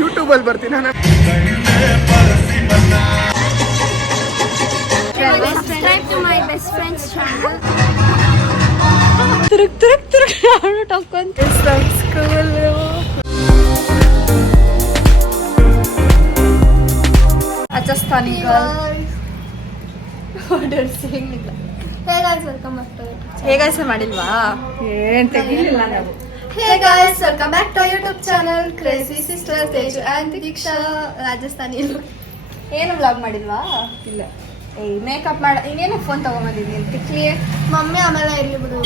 YouTube ಅಲ್ಲಿ ಬರ್ತೀನಿ ನಾನು. Subscribe to my best friend's channel. ತಿರುಗ್ ಅವಳು ಟೊಕ್ಕೊಂತ ಸ್ಕೂಲ್ ರಾಜಸ್ಥಾನಿ ಹೇಗಾಯ್ಸ ಮಾಡಿಲ್ವಾ ಏನ್ ತೆಗಿಲಿಲ್ಲ ನಾವು. Hey guys, welcome back to our YouTube channel Crazy Sisters Teju and Diksha Rajasthani look. ಏನು ವ್ಲಾಗ್ ಮಾಡಿಲ್ವಾ? ಇಲ್ಲ. ಮೇಕಪ್ ಮಾಡ ಇನ್ನೇನು ಫೋನ್ ತಗೊಂಬಂದಿದ್ದೀನಿ ತಿಕ್ಲಿ. ಮಮ್ಮಿ ಆಮೇಲೆ ಇಲ್ಲಿ ಬಿಡು.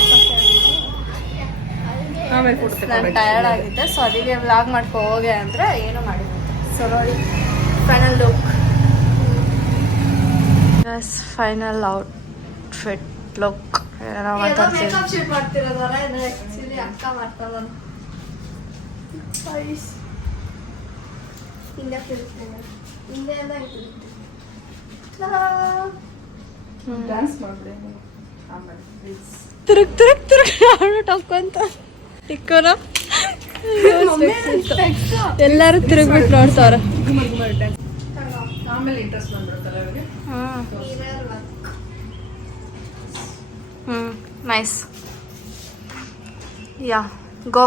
ಆಮೇಲೆ ಕೊಡ್ತೀನಿ. ನಾನು ಟಯರ್ಡ್ ಆಗಿದ್ದೆ, ಸೊ ಅದಕ್ಕೆ ವ್ಲಾಗ್ ಮಾಡ್ಕೊ ಹೋಗೆ ಅಂದ್ರೆ ಏನು ಮಾಡಿದ್ದೆ. ಸೊ ನೋಡಿ final look, final outfit look. Makeup shoot ಮಾಡ್ತಿರೋದಲ್ಲ ಇದು ಆಕ್ಚುಲಿ ಅಕ್ಕ ಮಾಡ್ತಾಳ. ಹಿಂದೆ ತಿರುಗ್ತೇನೆ, ಹಿಂದೆ ಎಲ್ಲ ಡ್ಯಾನ್ಸ್ ಮಾಡ್ಬಿಡಿ ಆಮೇಲೆ ಪ್ಲೀಸ್. ತಿರುಗ್ ಅವಳು ಟೊಕ್ಕೊಂತ ಟಿಕ್ಕೋನ ಎಲ್ಲರೂ ತಿರುಗ್ಬಿಟ್ಟು ನೋಡ್ತಾವ್ರ. ಆಮೇಲೆ ಇಂಟ್ರೆಸ್ಟ್ ಬಂದ್ಬಿಡುತ್ತಲ್ಲ ಅವ್ರಿಗೆ. Nice. Yeah go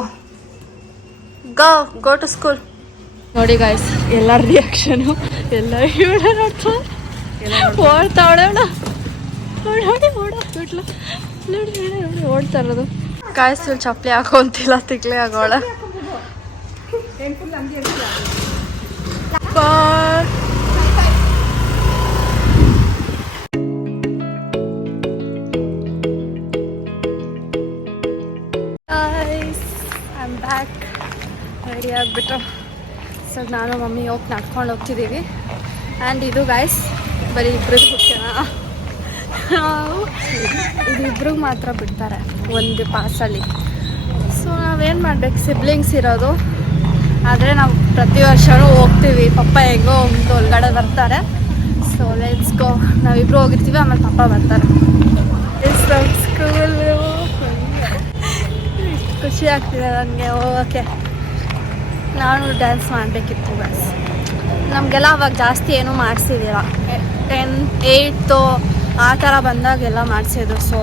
to school. ನೋಡಿ ಗಾಯ್ಸ್ ಎಲ್ಲರ ರಿಯಾಕ್ಷನು ಎಲ್ಲ ಇವಳ ನೋಡ್ತಾ ಓಡ್ತಾವಳೆ ನೋಡಿ ಓಡ್ತಾ ಇರೋದು. ಗಾಯ್ಸ್ ಚಪ್ಪಲಿ ಹಾಕೊಂತಿಲ್ಲ, ತಿಕ್ಲೆ ಆಗೋಳ. ಐಮ್ ಬ್ಯಾಕ್, ರೆಡಿ ಆಗಿಬಿಟ್ಟು. ಸೊ ನಾನು ಮಮ್ಮಿ ಹೋಗಿ ನಡ್ಕೊಂಡು ಹೋಗ್ತಿದ್ದೀವಿ. ಆ್ಯಂಡ್ ಇದು ಗಾಯ್ಸ್ ಬರೀ ಇಬ್ರಿಗೆ ಬಿಡ್ತೀನ, ಇದು ಇಬ್ರಿಗೆ ಮಾತ್ರ ಬಿಡ್ತಾರೆ ಒಂದು ಪಾಸಲ್ಲಿ. ಸೊ ನಾವೇನು ಮಾಡ್ಬೇಕು, ಸಿಬ್ಲಿಂಗ್ಸ್ ಇರೋದು, ಆದರೆ ನಾವು ಪ್ರತಿ ವರ್ಷವೂ ಹೋಗ್ತೀವಿ. ಪಪ್ಪ ಹೇಗೋ ಒಂದು ಒಳಗಡೆ ಬರ್ತಾರೆ. So let's go. ನಾವಿಬ್ರು ಹೋಗಿರ್ತೀವಿ, ಆಮೇಲೆ ಪಪ್ಪ ಬರ್ತಾರೆ. ಸ್ಕೂಲ್ ಖುಷಿ ಆಗ್ತಿದೆ ನನಗೆ ಹೋಗೋಕ್ಕೆ. ನಾನು ಡ್ಯಾನ್ಸ್ ಮಾಡಬೇಕಿತ್ತು ಬಸ್. ನಮಗೆಲ್ಲ ಅವಾಗ ಜಾಸ್ತಿ ಏನೂ ಮಾಡಿಸಿದ್ದೀರ, 10, 8 ಆ ಥರ ಬಂದಾಗೆಲ್ಲ ಮಾಡಿಸಿದ್ರು. ಸೊ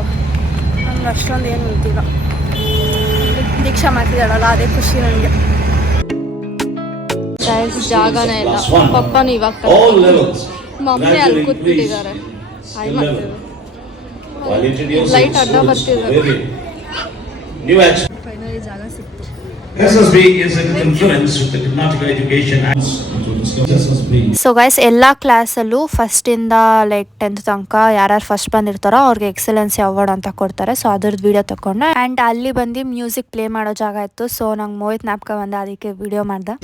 ನಮ್ಗೆ ಅಷ್ಟೊಂದು ಏನು ಇದ್ದಿಲ್ಲ. ದೀಕ್ಷಾ ಮಾಡ್ತಿದ್ದಾಳಲ್ಲ ಅದೇ ಖುಷಿ ನನಗೆ. ಡ್ಯಾನ್ಸ್ ಜಾಗನೇ ಇಲ್ಲ. ಪಪ್ಪನೂ ಇವಾಗ ಮಮ್ಮಿ ಅಲ್ಲಿ ಕೂತ್ಬಿಟ್ಟಿದ್ದಾರೆ. ಹಾಯ್ ಮಾಡ್ತಿದ್ರು, ಲೈಟ್ ಅಡ್ಡ ಬರ್ತಿದ್ದಾರೆ. ಫೈನಲಿ ಜಾಗ ಸಿಕ್ತು. ಸೊ ಗೈಸ್ ಎಲ್ಲ ಕ್ಲಾಸಲ್ಲೂ ಫಸ್ಟಿಂದ ಲೈಕ್ 10th ತನಕ ಯಾರ್ಯಾರು ಫಸ್ಟ್ ಬಂದಿರ್ತಾರೋ ಅವ್ರಿಗೆ ಎಕ್ಸಲೆನ್ಸಿ ಅವಾರ್ಡ್ ಅಂತ ಕೊಡ್ತಾರೆ. ಸೊ ಅದ್ರದ್ದು ವಿಡಿಯೋ ತಗೊಂಡೆ. ಆ್ಯಂಡ್ ಅಲ್ಲಿ ಬಂದು ಮ್ಯೂಸಿಕ್ ಪ್ಲೇ ಮಾಡೋ ಜಾಗ ಇತ್ತು. ಸೊ ನಂಗೆ ಮೋಹಿತ್ ಜ್ಞಾಪಕ ಬಂದ, ಅದಕ್ಕೆ ವಿಡಿಯೋ ಮಾಡ್ದೆ.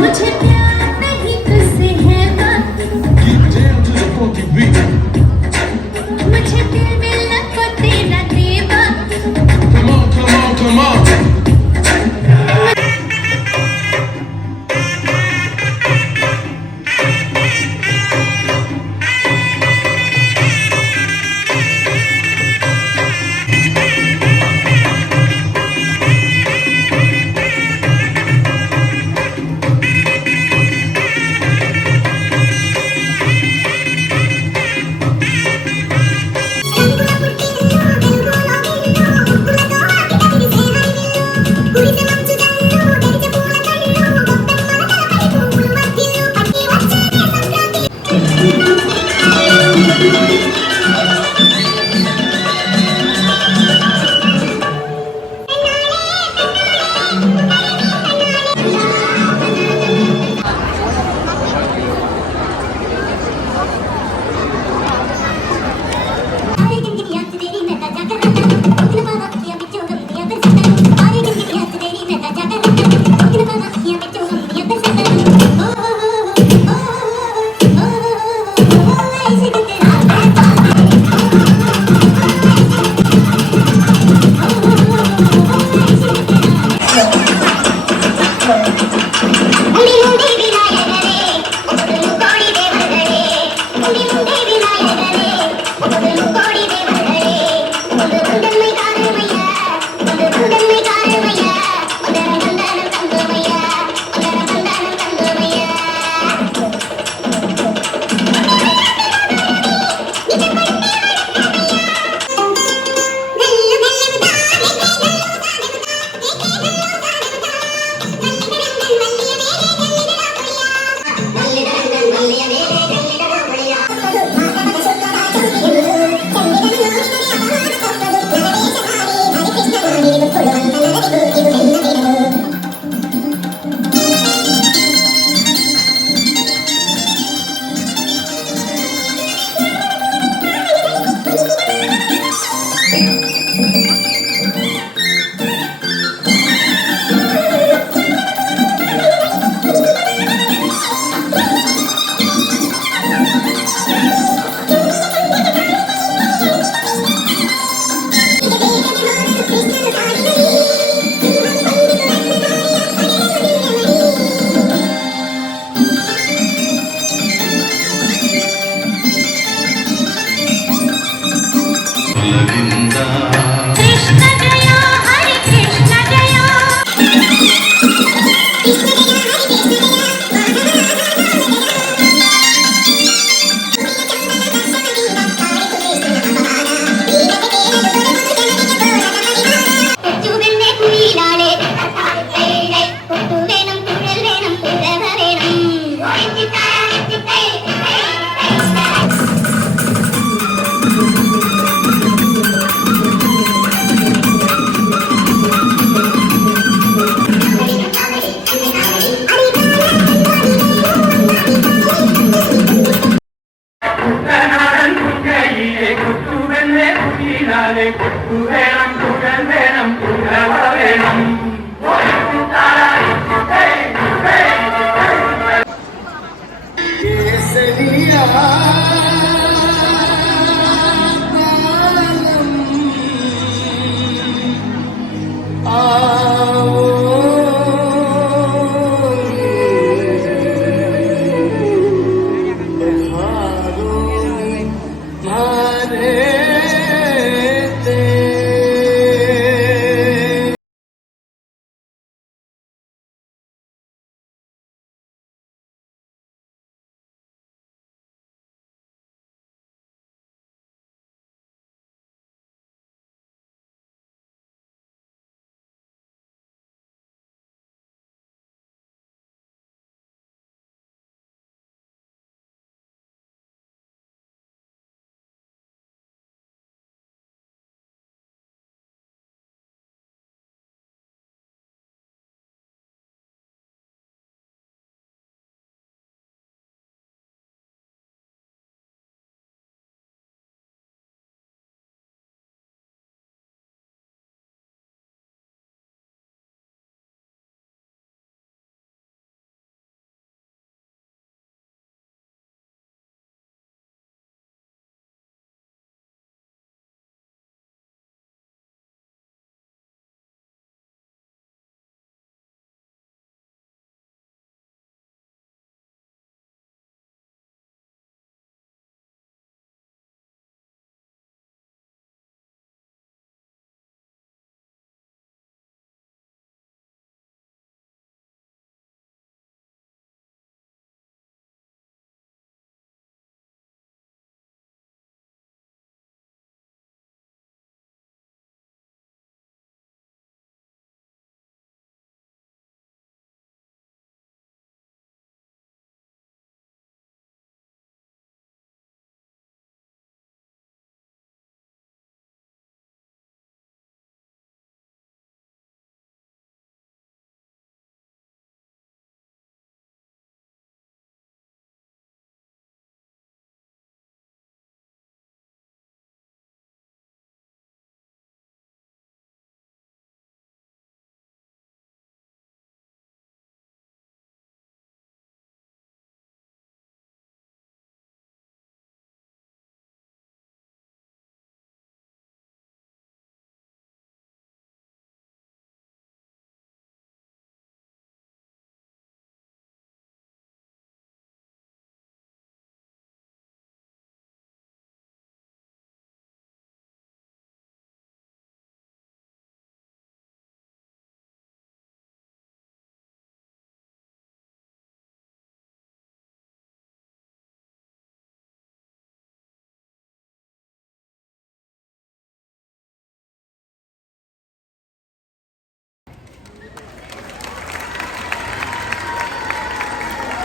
मुझे प्यार नहीं तुझसे है बात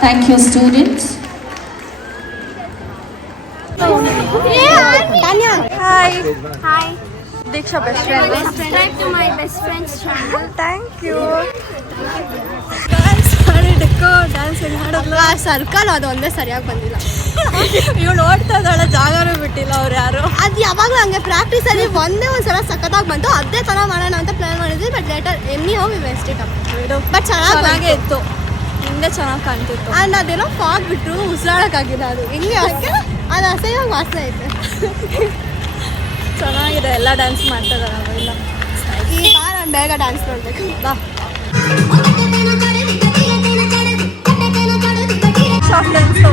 Thank you, students. Hi hi Deeksha best friend Subscribe to my best friend's channel. Thank you dance ಮಾಡಿದ್ದಕ್ಕೋ ಡ್ಯಾನ್ಸ್ ಮಾಡಿದ್ಲು ಸರ್ಕಲ್ ಅದು ಒಂದೇ ಸರಿಯಾಗಿ ಬಂದಿಲ್ಲ. ಇವಳು ನೋಡ್ತಾ ಇದ್ದಾಳೆ, ಜಾಗನೂ ಬಿಟ್ಟಿಲ್ಲ ಅವ್ರು ಯಾರು. ಅದು ಯಾವಾಗಲೂ ಹಂಗೆ ಪ್ರಾಕ್ಟೀಸ್ ಅಲ್ಲಿ ಒಂದೇ ಒಂದ್ಸಲ ಸಖತ್ತಾಗಿ ಬಂತು, ಅದೇ ತರ ಮಾಡೋಣ ಅಂತ ಪ್ಲಾನ್ ಮಾಡಿದ್ವಿ. But later any how we waste it up. But ಚೆನ್ನಾಗೇ ಇತ್ತು, ಹಿಂದೆ ಚೆನ್ನಾಗಿ ಕಾಣ್ತಿತ್ತು. ಆ್ಯಂಡ್ ಅದೇನೋ ಫಾಗ್ ಬಿಟ್ಟರು ಉಸಿರಾಡೋಕ್ಕಾಗಿಲ್ಲ. ಅದು ಹಿಂಗೆ ಅದು ಅಸಹ್ಯವಾಗಿ ವಾಸನೆ ಐತೆ. ಚೆನ್ನಾಗಿದೆ, ಎಲ್ಲ ಡ್ಯಾನ್ಸ್ ಮಾಡ್ತಾ ಇದ್ದಾರೆ ಅವೆಲ್ಲ. ಈಗ ನಾನು ಬೇಗ ಡ್ಯಾನ್ಸ್ ನೋಡ್ಬೇಕು. ಬಾ soft dance.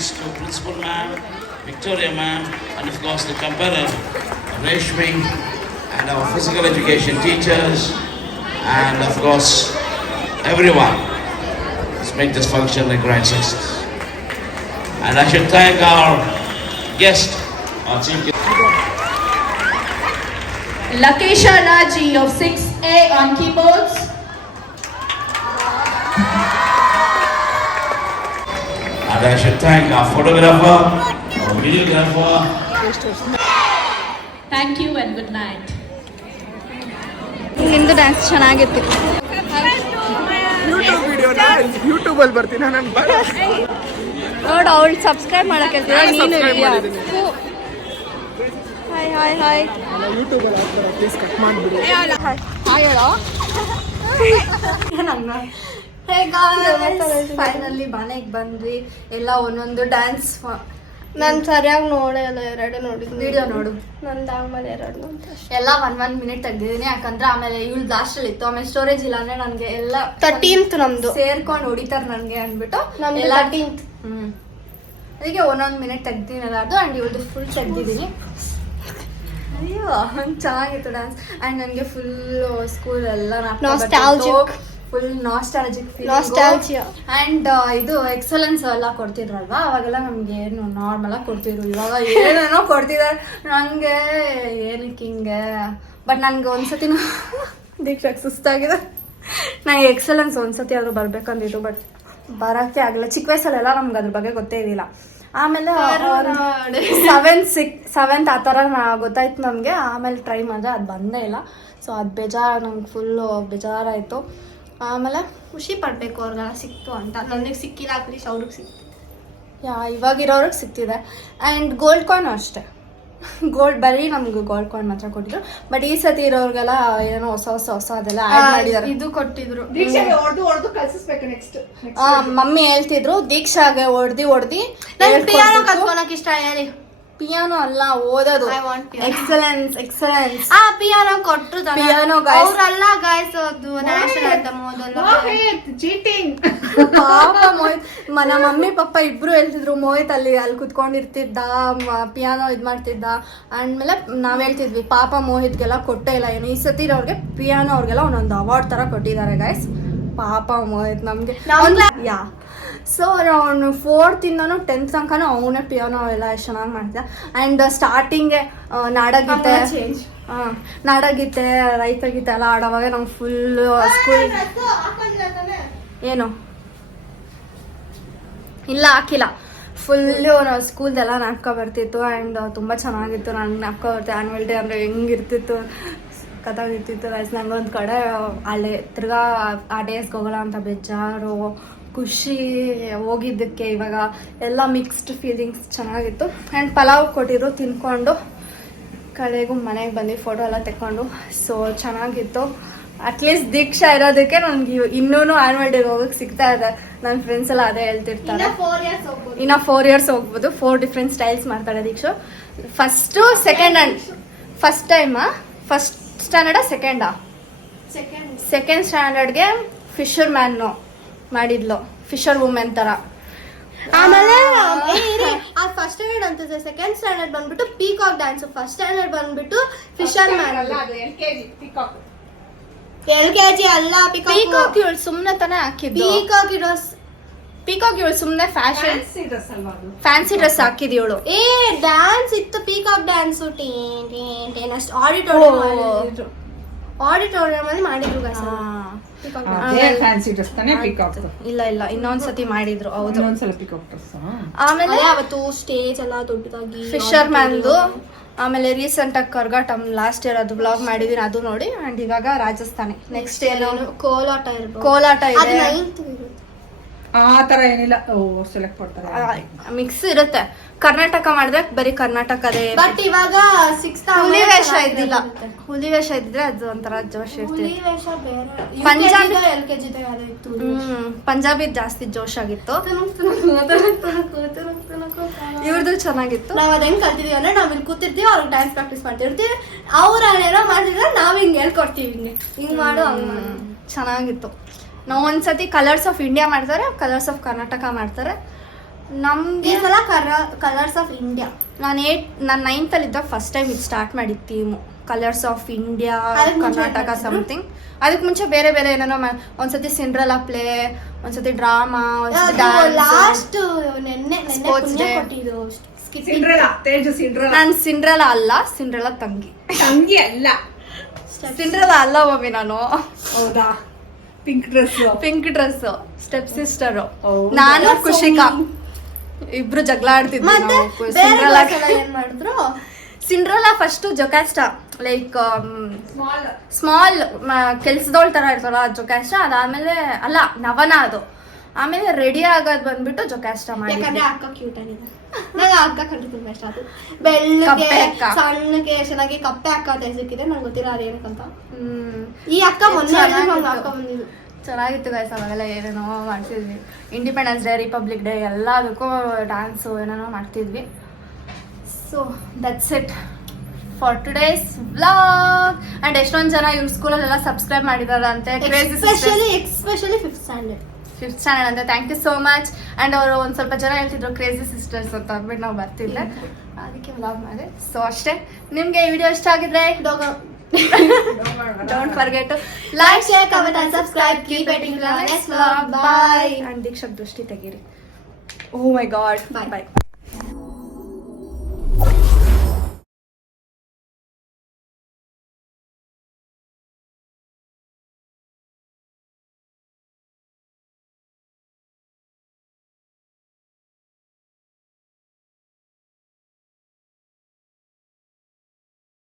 thanks to Principal Ma'am, Victoria Ma'am, and of course the compeller, Reshmi, and our physical education teachers, and of course everyone. Let's make this function a grand success. And I should thank our guest, our chief guest. Lakesha Raji of 6A on keyboards. And I should thank our photographer, our videographer. Thank you and good night. ನಿಂದು dance ಚೆನ್ನಾಗಿತ್ತು. YouTube ವಿಡಿಯೋನ ಯೂಟ್ಯೂಬಲ್ಲಿ ಬರ್ತೀನಿ ನಾನು. ನೋಡು ಅವಳು subscribe ಮಾಡಕ್ಕೆ ಹೇಳ್ತೀರಾ ನೀನು subscribe ಇದೆಯಾ? ಮಾಡಿದ್ದೀನಿ. ಹಾಯ್ ಹಾಯ್ ಹಾಯ್ ಯೂಟ್ಯೂಬಲ್ಲಿ ಹಾಕ್ತಾರೆ, ಪ್ಲೀಸ್ ಕಟ್ ಮಾಡಿಬಿಡಿ. ಹಾಯ್ ಹೇಳೋ. ಫೈನಲಿ ಮನೆಗೆ ಬಂದ್ವಿ, ಎಲ್ಲ ಒಂದೊಂದು ಡ್ಯಾನ್ಸ್. ನಾನು ಸರಿಯಾಗಿ ನೋಡೇ ಇಲ್ಲ, ಎರಡು ನೋಡಿದ್ದು. ವಿಡಿಯೋ ನೋಡು. ನಂದು ಆಮೇಲೆ ಎರಡು ಅಂತ ಎಲ್ಲ 1 ಮಿನಿಟ್ ತೆಗ್ದಿದ್ದೀನಿ, ಯಾಕಂದ್ರೆ ಆಮೇಲೆ ಇವಳು ಲಾಸ್ಟಲ್ಲಿ ಇತ್ತು, ಆಮೇಲೆ ಸ್ಟೋರೇಜ್ ಇಲ್ಲ ಅಂದ್ರೆ ನನಗೆ ಎಲ್ಲ 13th ನಮ್ದು. ಸೇರ್ಕೊಂಡು ಹೊಡಿತಾರೆ ನನಗೆ ಅಂದ್ಬಿಟ್ಟು ನಮ್ದು ಎಲ್ಲ 13th. ಅದಕ್ಕೆ 1 ಮಿನಿಟ್ ತೆಗ್ದಿದ್ದೀನಿ ಎಲ್ಲಾರ್ದು. ಆ್ಯಂಡ್ ಇವಳ್ದು ಫುಲ್ ತೆಗ್ದಿದ್ದೀನಿ. ಅಯ್ಯೋ ಚೆನ್ನಾಗಿತ್ತು ಡ್ಯಾನ್ಸ್. ಆ್ಯಂಡ್ ನನಗೆ ಫುಲ್ ಸ್ಕೂಲ್ ಎಲ್ಲ Nostalgic. Full nostalgic Nostalgia. And ಇದು ಎಕ್ಸಲೆನ್ಸ್ ಎಲ್ಲ ಕೊಡ್ತಿದ್ರಲ್ವಾ, ಅವಾಗೆಲ್ಲ ನಮ್ಗೆ ಏನು ನಾರ್ಮಲ್ ಆಗಿ ಕೊಡ್ತಿದ್ರು. ಇವಾಗ ಏನೇನೋ ಕೊಡ್ತಿದ್ದಾರೆ ನನಗೆ, ಏನಕ್ಕೆ ಹಿಂಗೆ. ಬಟ್ ನನಗೆ ಒಂದ್ಸತಿ ದೀಕ್ಷಾಗೆ ಸುಸ್ತಾಗಿದೆ. ನನಗೆ ಎಕ್ಸಲೆನ್ಸ್ ಒಂದ್ಸತಿ ಆದರೂ ಬರ್ಬೇಕಂದಿದ್ದು, ಬಟ್ ಬರೋಕ್ಕೆ ಆಗಲ್ಲ. ಚಿಕ್ಕ ವಯಸ್ಸಲ್ಲೆಲ್ಲ ನಮ್ಗೆ ಅದ್ರ ಬಗ್ಗೆ ಗೊತ್ತೇ ಇರಲಿಲ್ಲ. ಆಮೇಲೆ 7th ಆ ಥರ ಗೊತ್ತಾಯ್ತು ನಮಗೆ. ಆಮೇಲೆ ಟ್ರೈ ಮಾಡಿದ್ರೆ ಅದು ಬಂದೇ ಇಲ್ಲ. ಸೊ ಅದು ಬೇಜಾರು, ನಂಗೆ ಫುಲ್ಲು ಬೇಜಾರಾಯಿತು. ಆಮೇಲೆ ಖುಷಿ ಪಡ್ಬೇಕು ಅವ್ರಿಗೆಲ್ಲ ಸಿಕ್ತು ಅಂತ. ನನಗೆ ಸಿಕ್ಕಿಲ್ಲ, ಅಟ್ಲೀಸ್ಟ್ ಅವ್ರಿಗೆ ಸಿಕ್ತು. ಇವಾಗಿರೋರಿಗೆ ಸಿಕ್ತಿದೆ. ಆ್ಯಂಡ್ ಗೋಲ್ಡ್ ಕಾಯಿನ್ ಅಷ್ಟೇ, ಬರೀ ನಮ್ಗೆ ಗೋಲ್ಡ್ ಕಾಯಿನ್ ಮಾತ್ರ ಕೊಟ್ಟಿದ್ರು. ಬಟ್ ಈ ಸತಿ ಇರೋರಿಗೆಲ್ಲ ಏನೋ ಹೊಸ ಅದೆಲ್ಲ ಆ್ಯಡ್ ಮಾಡಿದ್ದಾರೆ. ಇದು ಕೊಟ್ಟಿದ್ರು. ದೀಕ್ಷಾಗೆ ಹೊಡೆದು ಕಲಿಸ್ಬೇಕು ನೆಕ್ಸ್ಟ್. ಮಮ್ಮಿ ಹೇಳ್ತಿದ್ರು ದೀಕ್ಷಾಗೆ ಹೊಡ್ದಿ ನನ್ ಪಿಯಾನೋ ಕಲ್ತ್ಕೊಳಕ್ ಇಷ್ಟ. ಹೇಳಿ. ಪಿಯಾನೋ ಅಲ್ಲ, ಓದೋದು. I want piano. Excellence. Piano ಕೊಟ್ರು. Piano, guys. ಅವ್ರಲ್ಲ ಗಾಯ್ಸ್, ಅದು ನ್ಯಾಷನಲ್ ಅಂತ ಓದಲ್ಲ. ಚೀಟಿಂಗ್. ಪಾಪ ಮೋಹಿತ್, ನಮ್ಮ ಮಮ್ಮಿ ಪಪ್ಪ ಇಬ್ರು ಹೇಳ್ತಿದ್ರು ಮೋಹಿತ್ ಅಲ್ಲಿ ಕುತ್ಕೊಂಡಿರ್ತಿದ್ದ, ಪಿಯಾನೋ ಇದ್ ಮಾಡ್ತಿದ್ದ. ಅಂದ್ಮೇಲೆ ನಾವ್ ಹೇಳ್ತಿದ್ವಿ ಪಾಪ ಮೋಹಿತ್ಗೆಲ್ಲ ಕೊಟ್ಟೇ ಇಲ್ಲ ಏನು. ಈ ಸತಿ ಅವ್ರಿಗೆ ಪಿಯಾನೋ ಅವ್ರಿಗೆಲ್ಲ ಒಂದೊಂದು ಅವಾರ್ಡ್ ತರ ಕೊಟ್ಟಿದ್ದಾರೆ ಗೈಸ್. ಪಾಪ ಮೋಹಿತ್ ನಮ್ಗೆ ಸೊ ಅವನು 4th ಇಂದನೂ 10th ತನಕನೂ ಅವನೇ ಪಿಯಾನೋ ಎಲ್ಲ ಎಷ್ಟು ಚೆನ್ನಾಗಿ ಮಾಡ್ತಿದ್ದ. ಆ್ಯಂಡ್ ಸ್ಟಾರ್ಟಿಂಗ್ಗೆ ನಾಡಗೀತೆ ರೈತಗೀತೆ ಎಲ್ಲ ಆಡೋವಾಗ ನಮ್ಗೆ ಫುಲ್ಲು ಸ್ಕೂಲ್ ಏನು ಇಲ್ಲ ಹಾಕಿಲ್ಲ, ಫುಲ್ಲು ನಾವು ಸ್ಕೂಲ್ದೆಲ್ಲ ನಾಟಕ ಬರ್ತಿತ್ತು. ಆ್ಯಂಡ್ ತುಂಬ ಚೆನ್ನಾಗಿತ್ತು. ನಾನು ನಾಟಕ ಬರ್ತೆ ಆ್ಯನ್ಯುವಲ್ ಡೇ ಅಂದರೆ ಹೆಂಗಿರ್ತಿತ್ತು, ಕಥಾಗಿರ್ತಿತ್ತು ಗೈಸ್. ನಂಗೊಂದು ಕಡೆ ಅಲ್ಲೇ ತಿರ್ಗಾ ಆ ಡೇಸ್ಗೆ ಹೋಗೋಲ್ಲ ಅಂತ ಬೇಜಾರು, ಖುಷಿ ಹೋಗಿದ್ದಕ್ಕೆ. ಇವಾಗ ಎಲ್ಲ ಮಿಕ್ಸ್ಡ್ ಫೀಲಿಂಗ್ಸ್, ಚೆನ್ನಾಗಿತ್ತು. ಆ್ಯಂಡ್ ಪಲಾವ್ ಕೊಟ್ಟಿದ್ರು, ತಿನ್ಕೊಂಡು ಕಡೆಗೂ ಮನೆಗೆ ಬಂದು ಫೋಟೋ ಎಲ್ಲ ತೆಕ್ಕೊಂಡು. ಸೊ ಚೆನ್ನಾಗಿತ್ತು. ಅಟ್ಲೀಸ್ಟ್ ದೀಕ್ಷಾ ಇರೋದಕ್ಕೆ ನನಗೆ ಇನ್ನೂ ಆ್ಯನ್ಯುವಲ್ ಡೇಗೆ ಹೋಗೋಕ್ಕೆ ಸಿಗ್ತಾ ಇದೆ. ನನ್ನ ಫ್ರೆಂಡ್ಸ್ ಎಲ್ಲ ಅದೇ ಹೇಳ್ತಿರ್ತಾರೆ. ಇನ್ನು 4 years ಹೋಗ್ಬೋದು. 4 ಡಿಫ್ರೆಂಟ್ ಸ್ಟೈಲ್ಸ್ ಮಾಡ್ತಾಳೆ ದೀಕ್ಷಾ. ಫಸ್ಟು ಸೆಕೆಂಡ್ ಫಸ್ಟ್ ಟೈಮಾ ಫಸ್ಟ್ ಸ್ಟ್ಯಾಂಡರ್ಡಾ ಸೆಕೆಂಡ್ ಸ್ಟ್ಯಾಂಡರ್ಡ್ಗೆ ಫಿಶರ್ ಮ್ಯಾನ್ ಮಾಡಿದ್ಲು, ಫಿಶರ್ ವುಮೆನ್ ತರ. ಆಮೇಲೆ ಅದು ಫಸ್ಟ್ ಸ್ಟ್ಯಾಂಡರ್ಡ್ ಅಂತ. ಸೆಕೆಂಡ್ ಸ್ಟ್ಯಾಂಡರ್ಡ್ ಬಂದ್ಬಿಟ್ಟು ಪೀಕಾಕ್ ಡ್ಯಾನ್ಸ್. ಫಸ್ಟ್ ಸ್ಟ್ಯಾಂಡರ್ಡ್ ಬಂದ್ಬಿಟ್ಟು ಫಿಶರ್ ಮ್ಯಾನ್. LKG ಅಲ್ಲ, ಪೀಕಾಕ್ ಇವಳು ಸುಮ್ನೆ ತಾನೇ ಹಾಕಿದ್ದು. ಪೀಕಾಕ್ ಇವಳು ಸುಮ್ನೆ ಫ್ಯಾನ್ಸಿ ಡ್ರೆಸ್ ಹಾಕಿದ್ ಇವಳು. ಡ್ಯಾನ್ಸ್ ಇತ್ತು, ಪೀಕಾಕ್ ಡ್ಯಾನ್ಸ್. ಆಡಿಟೋರಿಯಂ ಅಲ್ಲಿ ಮಾಡಿದ್ರು guys. ಫ್ಯಾನ್ಸಿ ಡ್ರೆಸ್ ತಾನೇ ಪಿಕಾಕ್. ಇಲ್ಲ ಇನ್ನೊಂದ್ಸತಿ ಮಾಡಿದ್ರು. ಹೌದು, ಒಂದ್ಸಲ ಪಿಕಾಕ್ ಡ್ರೆಸ್. ಆಮೇಲೆ ಅವತ್ತು ಸ್ಟೇಜ್ ಎಲ್ಲ ದೊಡ್ಡದಾಗಿ ಫಿಶರ್ ಮ್ಯಾನ್ದು. ಆಮೇಲೆ ರೀಸೆಂಟ್ ಆಗಿ ಕರ್ಗಾಟಮ್ ಲಾಸ್ಟ್ ಇಯರ್ ಅದು ಬ್ಲಾಗ್ ಮಾಡಿದೀನಿ, ಅದು ನೋಡಿ. ಅಂಡ್ ಇವಾಗ ರಾಜಸ್ಥಾನಿ. ನೆಕ್ಸ್ಟ್ ಏನು ಕೋಲಾಟ ಇರ್ಬೋದು. ಕೋಲಾಟ ಇದೆ. ಆ ತರ ಏನಿಲ್ಲ, ಸೆಲೆಕ್ಟ್ ಮಾಡ್ತಾರೆ. ಮಿಕ್ಸ್ ಇರುತ್ತೆ. ಕರ್ನಾಟಕ ಮಾಡಿದ್ರೆ ಬರೀ ಕರ್ನಾಟಕದೇ. ಬಟ್ ಇವಾಗ 6th ಹುಲಿ ವೇಷ ಇದ್ದಿಲ್ಲ. ಹುಲಿ ವೇಷ ಇದ್ದಿದ್ರೆ ಅದು ಒಂಥರ ಜೋಶ್ ಇರ್ತಿತ್ತು. ಹುಲಿ ವೇಷ ಬೇರೆ. ಪಂಜಾಬಿ LKG ಯಾವ್ದು ಇತ್ತು. ಪಂಜಾಬಿ ಜಾಸ್ತಿ ಜೋಶ್ ಆಗಿತ್ತು. ಇವ್ರದ್ದು ಚೆನ್ನಾಗಿತ್ತು. ನಾವ್ ಅದ್ ಹೆಂಗ್ ಕಲ್ತಿದೀವಿ ಅಂದ್ರೆ ನಾವ್ ಇಲ್ಲಿ ಕೂತಿರ್ತೀವಿ, ಅವ್ರಿಗೆ ಡ್ಯಾನ್ಸ್ ಪ್ರಾಕ್ಟೀಸ್ ಮಾಡ್ತಿರ್ತೀವಿ. ಅವ್ರ ಏನೋ ಮಾಡಿದ್ರೆ ನಾವ್ ಹಿಂಗ್ ಹೇಳ್ಕೊಡ್ತೀವಿ, ಹಿಂಗ್ ಮಾಡು ಹಂಗ್ ಮಾಡು. ಚೆನ್ನಾಗಿತ್ತು. ನಾವು ಒಂದ್ಸತಿ ಕಲರ್ಸ್ ಆಫ್ ಇಂಡಿಯಾ ಮಾಡ್ತಾರೆ, ಕಲರ್ಸ್ ಆಫ್ ಕರ್ನಾಟಕ ಮಾಡ್ತಾರೆ. ನಮಗೆ ಈ ಸಲ ಕಲರ್ಸ್ ಆಫ್ ಇಂಡಿಯಾ. ನಾನು 9th ಇದ್ದಾಗ ಫಸ್ಟ್ ಟೈಮ್ ಇದು ಸ್ಟಾರ್ಟ್ ಮಾಡಿದ್ದು ಥೀಮು, ಕಲರ್ಸ್ ಆಫ್ ಇಂಡಿಯಾ ಅದಕ್ಕೆ ಮುಂಚೆ ಕರ್ನಾಟಕ ಏನ್ ಮಾಡ್ತಿದ್ರು? ಸಮಥಿಂಗ್. ಅದಕ್ಕೆ ಮುಂಚೆ ಬೇರೆ ಬೇರೆ ಏನೇನೋ ಒಂದ್ಸತಿ ಸಿಂಡ್ರೆಲಾ ಪ್ಲೇ, ಒಂದ್ಸತಿ ಡ್ರಾಮಾ, ಒಂದ್ಸತಿ ಡ್ಯಾನ್ಸ್. ಲಾಸ್ಟ್ ನೆನ್ನೆ Sports ಪುಣ್ಯ day. ಕೊಟ್ಟಿದ್ದು ಸಿಂಡ್ರೆಲಾ, ತೇಜು ಸಿಂಡ್ರೆಲಾ. ನಾನು ಸಿಂಡ್ರೆಲಾ ಅಲ್ಲ, ಸಿಂಡ್ರೆಲಾ ತಂಗಿ. ತಂಗಿ ಅಲ್ಲ. ಸಿಂಡ್ರೆಲಾ ಅಲ್ಲ ಮಮ್ಮಿ ನಾನು. ಹೌದಾ? Pink dress. Pink dress, step sister. ಹೌದಾ? ನಾನು That's so ಖುಷಿಕಾ mean. ಇಬ್ರು ಜಗಳ ಆಡ್ತಿದ್ವಿ ಮತ್ತೆ ನಾವು ಬೇರೆ ಸಿಂಡ್ರೆಲಾ. girls ಎಲ್ಲ ಏನ್ ಮಾಡಿದ್ರು? Cinderella first Jocasta, like small. Small ಕೆಲ್ಸದೋಳ್ ತರ ಇರ್ತಾರ ಜೊಕಾಸ್ಟಾ. ಅದಾದ್ಮೇಲೆ ಅಲ್ಲ ನವನ ಅದು. ಆಮೇಲೆ ರೆಡಿ ಆಗೋದ್ ಬಂದ್ಬಿಟ್ಟು ಜೊಕಾಸ್ಟಾ ಮಾಡಿ. ಯಾಕಂದ್ರೆ ಅಕ್ಕ ಕ್ಯೂಟ್ ಆಗಿದೆ. ನಂಗೆ ಅಕ್ಕ ಕಂಡು ತುಂಬಾ ಇಷ್ಟ ಅದು. ಬೆಳ್ಳಗೆ ಕಪ್ಪೆ ಅಕ್ಕ. ಸಣ್ಣಗೆ ಚೆನ್ನಾಗಿ ಕಪ್ಪೆ ಅಕ್ಕ ಅಂತ ಸಿಕ್ಕಿದೆ. ನಂಗೆ ಗೊತ್ತಿಲ್ಲ ಅದೇನಕ್ಕಂತ. ಹ್ಮ್ ಈ ಅಕ್ಕ ಮೊನ್ನೆ ಚೆನ್ನಾಗಿತ್ತು. ನಂಗೆ ಅಕ್ಕ ಬಂದಿದ್ದು. ಚೆನ್ನಾಗಿತ್ತು ಗೈಸ್. ಅವಾಗೆಲ್ಲ ಏನೇನೋ ಮಾಡ್ತಿದ್ವಿ. ಇಂಡಿಪೆಂಡೆನ್ಸ್ ಡೇ, ರಿಪಬ್ಲಿಕ್ ಡೇ ಎಲ್ಲದಕ್ಕೂ ಡ್ಯಾನ್ಸು ಏನೇನೋ ಮಾಡ್ತಿದ್ವಿ. So that's it for today's vlog. And ಎಷ್ಟೊಂದು ಜನ ಇವ್ರ ಸ್ಕೂಲಲ್ಲೆಲ್ಲ ಸಬ್ಸ್ಕ್ರೈಬ್ ಮಾಡಿದಾರಂತೆ, especially 5th standard. 5th standard ಅಂತ. Thank you so much. And ಅವರು ಒಂದು ಸ್ವಲ್ಪ ಜನ ಹೇಳ್ತಿದ್ರು ಕ್ರೇಜಿ ಸಿಸ್ಟರ್ಸ್ ಅಂತ ಅಂದ್ಬಿಟ್ಟು ನಾವು ಬರ್ತಿದ್ದೆ, ಅದಕ್ಕೆ ವ್ಲಾಗ್ ಮಾಡಿದೆ. ಸೊ ಅಷ್ಟೇ. ನಿಮಗೆ ಈ ವಿಡಿಯೋ ಇಷ್ಟ ಆಗಿದ್ರೆ don't forget to Like, share, comment and subscribe. Keep waiting for our next vlog. Bye. And ದೀಕ್ಷಕ್ ದೃಷ್ಟಿ ತೆಗೀರಿ. Oh my god. Bye. Bye.